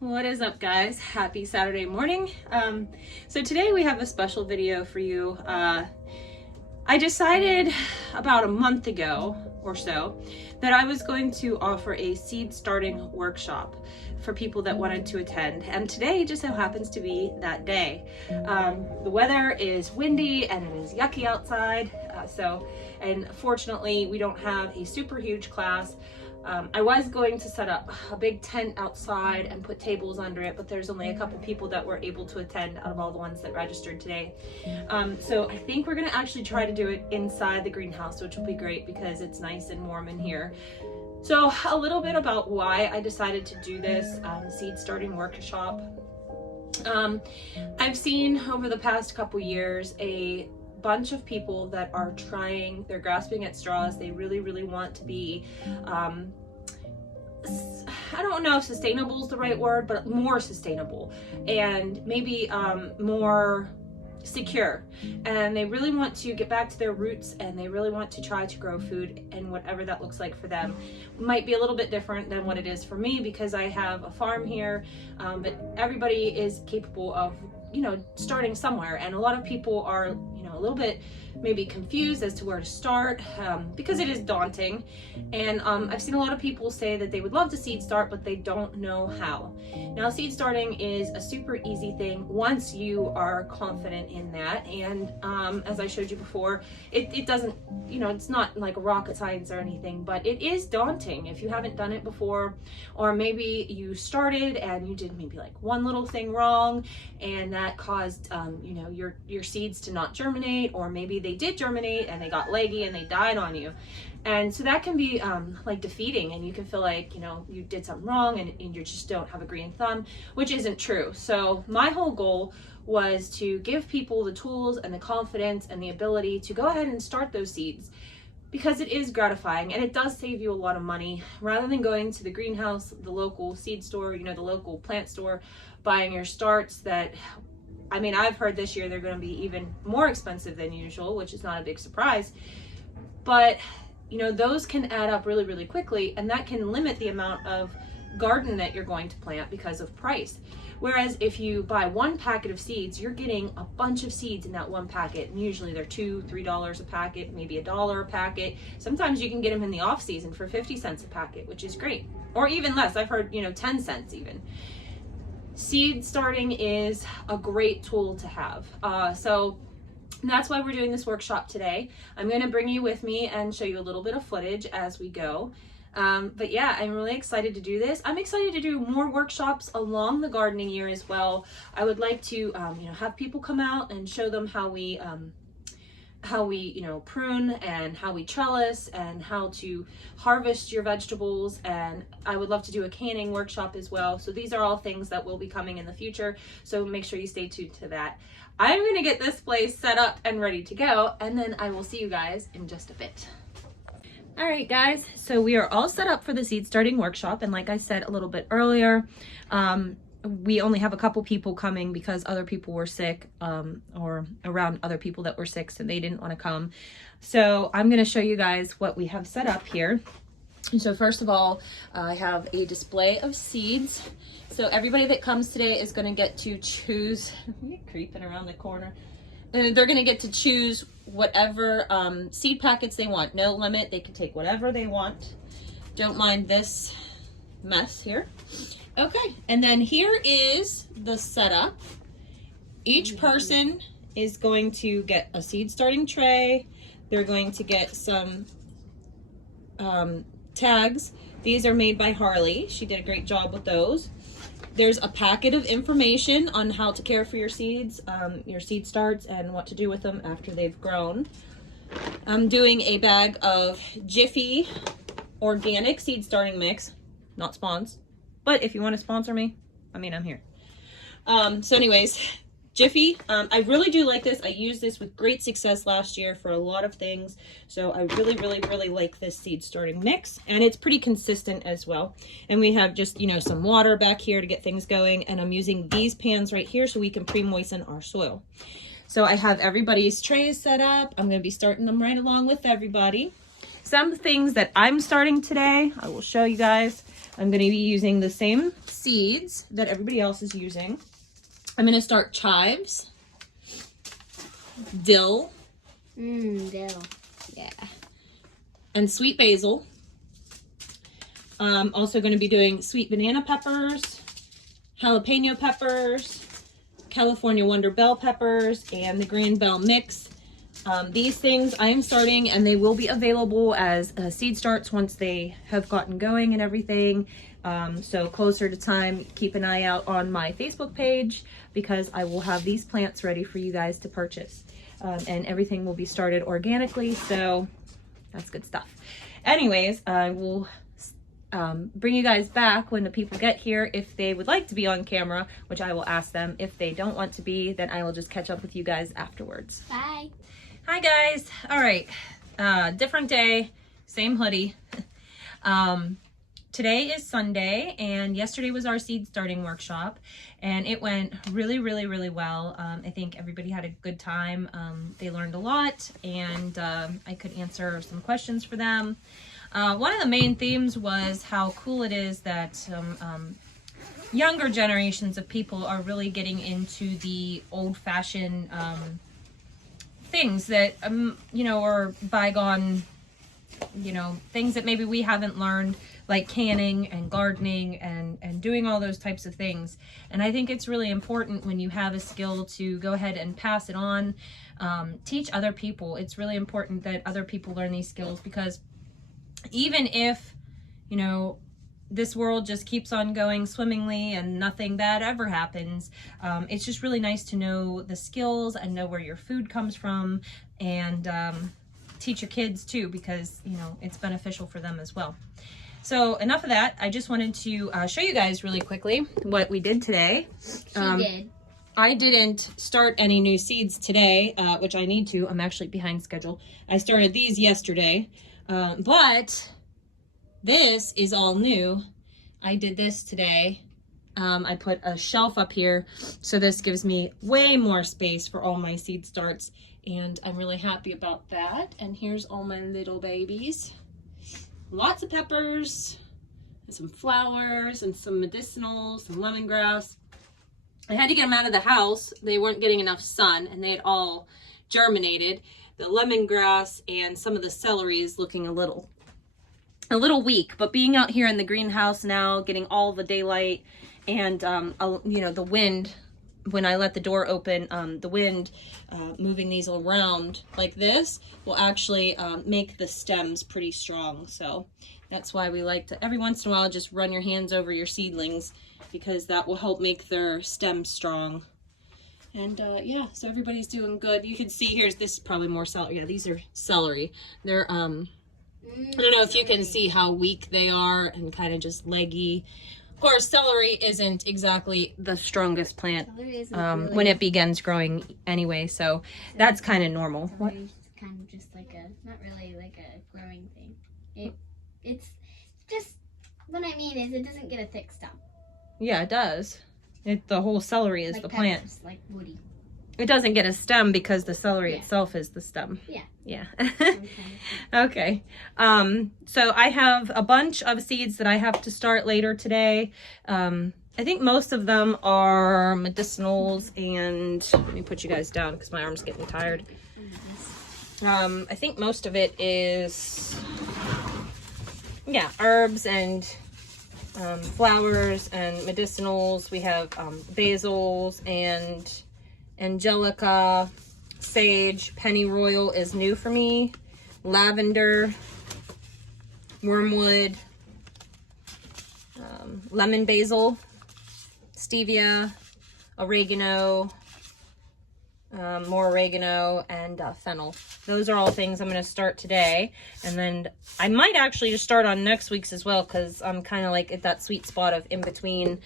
What is up, guys? Happy Saturday morning. So today we have a special video for you. I decided about a month ago or so that I was going to offer a seed starting workshop for people that wanted to attend, and today just so happens to be that day. The weather is windy and it is yucky outside, and fortunately we don't have a super huge class. I was going to set up a big tent outside and put tables under it, but there's only a couple people that were able to attend out of all the ones that registered today. So I think we're gonna actually try to do it inside the greenhouse, which will be great because it's nice and warm in here. So a little bit about why I decided to do this seed starting workshop. I've seen over the past couple years a bunch of people that are trying, they're grasping at straws. They really want to be, I don't know if sustainable is the right word, but more sustainable and maybe more secure, and they really want to get back to their roots, and they really want to try to grow food, and whatever that looks like for them might be a little bit different than what it is for me because I have a farm here, but everybody is capable of starting somewhere, and a lot of people are a little bit maybe confused as to where to start because it is daunting. And I've seen a lot of people say that they would love to seed start, but they don't know how. Now, seed starting is a super easy thing once you are confident in that, and as I showed you before, it doesn't, it's not like rocket science or anything, but it is daunting if you haven't done it before, or maybe you started and you did maybe like one little thing wrong, and that caused your seeds to not germinate, or maybe they did germinate and they got leggy and they died on you. And so that can be like defeating, and you can feel like you did something wrong and you just don't have a green thumb, which isn't true. So my whole goal was to give people the tools and the confidence and the ability to go ahead and start those seeds, because it is gratifying and it does save you a lot of money rather than going to the greenhouse, the local seed store, the local plant store, buying your starts that, I've heard this year they're going to be even more expensive than usual, which is not a big surprise. But, those can add up really quickly, and that can limit the amount of garden that you're going to plant because of price. Whereas if you buy one packet of seeds, you're getting a bunch of seeds in that one packet, and usually they're $2-3 a packet, maybe $1 a packet. Sometimes you can get them in the off season for 50 cents a packet, which is great, or even less. I've heard 10 cents even. Seed starting is a great tool to have. So that's why we're doing this workshop today. I'm going to bring you with me and show you a little bit of footage as we go. But yeah, I'm really excited to do this. I'm excited to do more workshops along the gardening year as well. I would like to, have people come out and show them how we prune and how we trellis and how to harvest your vegetables, and I would love to do a canning workshop as well. So these are all things that will be coming in the future, so make sure you stay tuned to that. I'm gonna get this place set up and ready to go, and then I will see you guys in just a bit. All right, guys, so we are all set up for the seed starting workshop, and like I said a little bit earlier, we only have a couple people coming because other people were sick, or around other people that were sick, so they didn't want to come. So I'm going to show you guys what we have set up here. So first of all, I have a display of seeds. So everybody that comes today is going to get to choose, creeping around the corner. They're going to get to choose whatever seed packets they want. No limit. They can take whatever they want. Don't mind this mess here. Okay, and then here is the setup. Each person is going to get a seed starting tray. They're going to get some tags. These are made by Harley. She did a great job with those. There's a packet of information on how to care for your seeds, your seed starts, and what to do with them after they've grown. I'm doing a bag of Jiffy organic seed starting mix, not spawns. But if you want to sponsor me, I'm here. So anyways, Jiffy, I really do like this. I used this with great success last year for a lot of things. So I really like this seed starting mix, and it's pretty consistent as well. And we have just, some water back here to get things going. And I'm using these pans right here so we can pre-moisten our soil. So I have everybody's trays set up. I'm going to be starting them right along with everybody. Some things that I'm starting today, I will show you guys. I'm going to be using the same seeds that everybody else is using. I'm going to start chives, dill. Dill. Yeah. And sweet basil. I'm also going to be doing sweet banana peppers, jalapeno peppers, California Wonder Bell peppers, and the Grand Bell mix. These things I am starting, and they will be available as seed starts once they have gotten going and everything. So closer to time, keep an eye out on my Facebook page, because I will have these plants ready for you guys to purchase. And everything will be started organically, so that's good stuff. Anyways, I will bring you guys back when the people get here if they would like to be on camera, which I will ask them. If they don't want to be, then I will just catch up with you guys afterwards. Bye. Hi guys. All right, different day, same hoodie. Today is Sunday, and yesterday was our seed starting workshop, and it went really well. I think everybody had a good time. They learned a lot, and I could answer some questions for them. One of the main themes was how cool it is that younger generations of people are really getting into the old-fashioned things that, you know, are bygone, you know, things that maybe we haven't learned, like canning and gardening and doing all those types of things. And I think it's really important when you have a skill to go ahead and pass it on, teach other people. It's really important that other people learn these skills, because even if, you know, this world just keeps on going swimmingly and nothing bad ever happens, it's just really nice to know the skills and know where your food comes from, and teach your kids too, because, you know, it's beneficial for them as well. So enough of that. I just wanted to show you guys really quickly what we did today. She did. I didn't start any new seeds today, which I need to. I'm actually behind schedule. I started these yesterday, but this is all new. I did this today. I put a shelf up here, so this gives me way more space for all my seed starts, and I'm really happy about that. And here's all my little babies. Lots of peppers, and some flowers, and some medicinals, some lemongrass. I had to get them out of the house. They weren't getting enough sun, and they had all germinated. The lemongrass and some of the celery is looking a little weak, but being out here in the greenhouse now, getting all the daylight, and you know, the wind, when I let the door open, the wind moving these around like this will actually make the stems pretty strong. So that's why we like to every once in a while just run your hands over your seedlings, because that will help make their stems strong. And yeah, so everybody's doing good. You can see here's this is probably more celery. Yeah, these are celery. They're I don't know if you can see how weak they are and kind of just leggy. Of course, celery isn't exactly the strongest plant really when it begins growing anyway, so that's kind of normal. Celery's kind of just like a, not really like a growing thing. It's just, what I mean is it doesn't get a thick stem. Yeah, it does. The whole celery is like the peppers, plant. Like woody. It doesn't get a stem because the celery itself is the stem. Yeah. Yeah. Okay. So I have a bunch of seeds that I have to start later today. I think most of them are medicinals, and let me put you guys down because my arm's getting tired. I think most of it is, yeah, herbs and flowers and medicinals. We have basils and angelica, sage, pennyroyal is new for me, lavender, wormwood, lemon basil, stevia, oregano, more oregano, and fennel. Those are all things I'm going to start today, and then I might actually just start on next week's as well, because I'm kind of like at that sweet spot of in between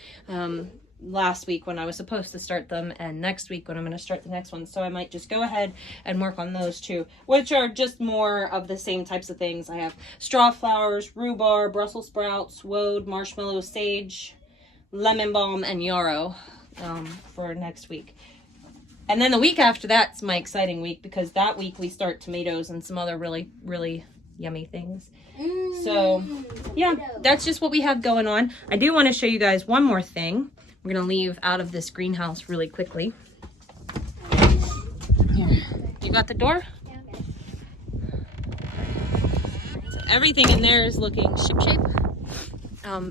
last week when I was supposed to start them and next week when I'm going to start the next one. So I might just go ahead and work on those too, which are just more of the same types of things. I have straw flowers, rhubarb, Brussels sprouts, woad, marshmallow, sage, lemon balm, and yarrow for next week. And then the week after that's my exciting week, because that week we start tomatoes and some other really yummy things. So yeah, that's just what we have going on. I do want to show you guys one more thing. We're gonna leave out of this greenhouse really quickly. Here. You got the door? Yeah, okay. So everything in there is looking shipshape.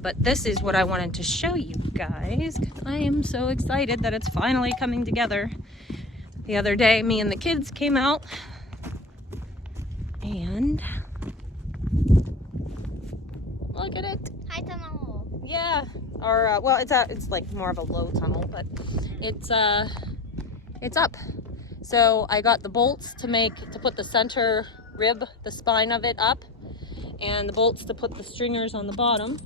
But this is what I wanted to show you guys, because I am so excited that it's finally coming together. The other day, me and the kids came out, and look at it. High tunnel. Yeah, or well, it's like more of a low tunnel, but it's up. So I got the bolts to put the center rib, the spine of it up, and the bolts to put the stringers on the bottom.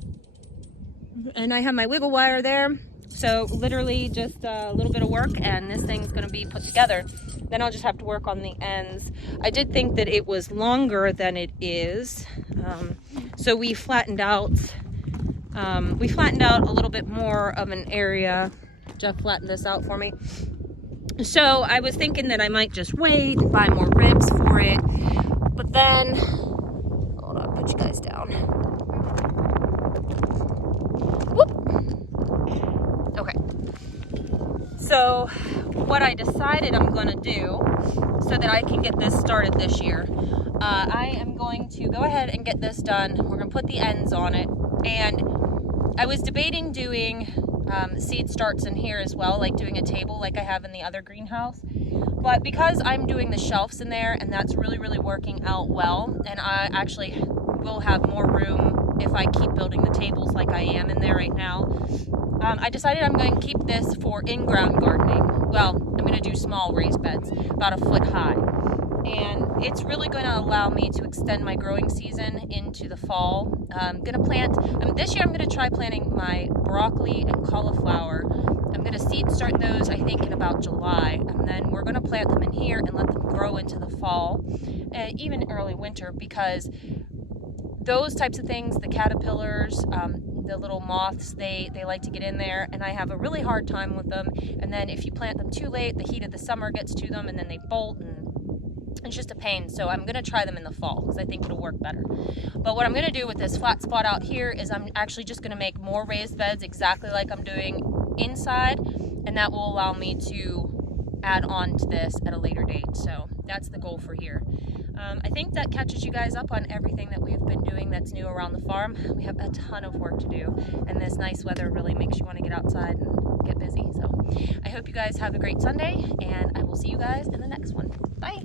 And I have my wiggle wire there. So literally just a little bit of work and this thing's gonna be put together. Then I'll just have to work on the ends. I did think that it was longer than it is. So we flattened out a little bit more of an area. Jeff flattened this out for me. So I was thinking that I might just wait and buy more ribs for it. But then, hold on, put you guys down. Whoop. Okay. So what I decided I'm gonna do so that I can get this started this year, I am going to go ahead and get this done. We're gonna put the ends on it. And I was debating doing seed starts in here as well, like doing a table like I have in the other greenhouse. But because I'm doing the shelves in there and that's really, really working out well, and I actually will have more room if I keep building the tables like I am in there right now, I decided I'm going to keep this for in-ground gardening. Well, I'm going to do small raised beds, about a foot high. And it's really going to allow me to extend my growing season into the fall. I'm going to plant, this year I'm going to try planting my broccoli and cauliflower. I'm going to seed start those, I think, in about July. And then we're going to plant them in here and let them grow into the fall, even early winter, because those types of things, the caterpillars, the little moths, they like to get in there, and I have a really hard time with them. And then if you plant them too late, the heat of the summer gets to them and then they bolt, and it's just a pain. So I'm gonna try them in the fall because I think it'll work better. But what I'm gonna do with this flat spot out here is I'm actually just gonna make more raised beds exactly like I'm doing inside, and that will allow me to add on to this at a later date. So that's the goal for here. I think that catches you guys up on everything that we've been doing that's new around the farm. We have a ton of work to do, and this nice weather really makes you want to get outside and get busy. So I hope you guys have a great Sunday, and I will see you guys in the next one. Bye.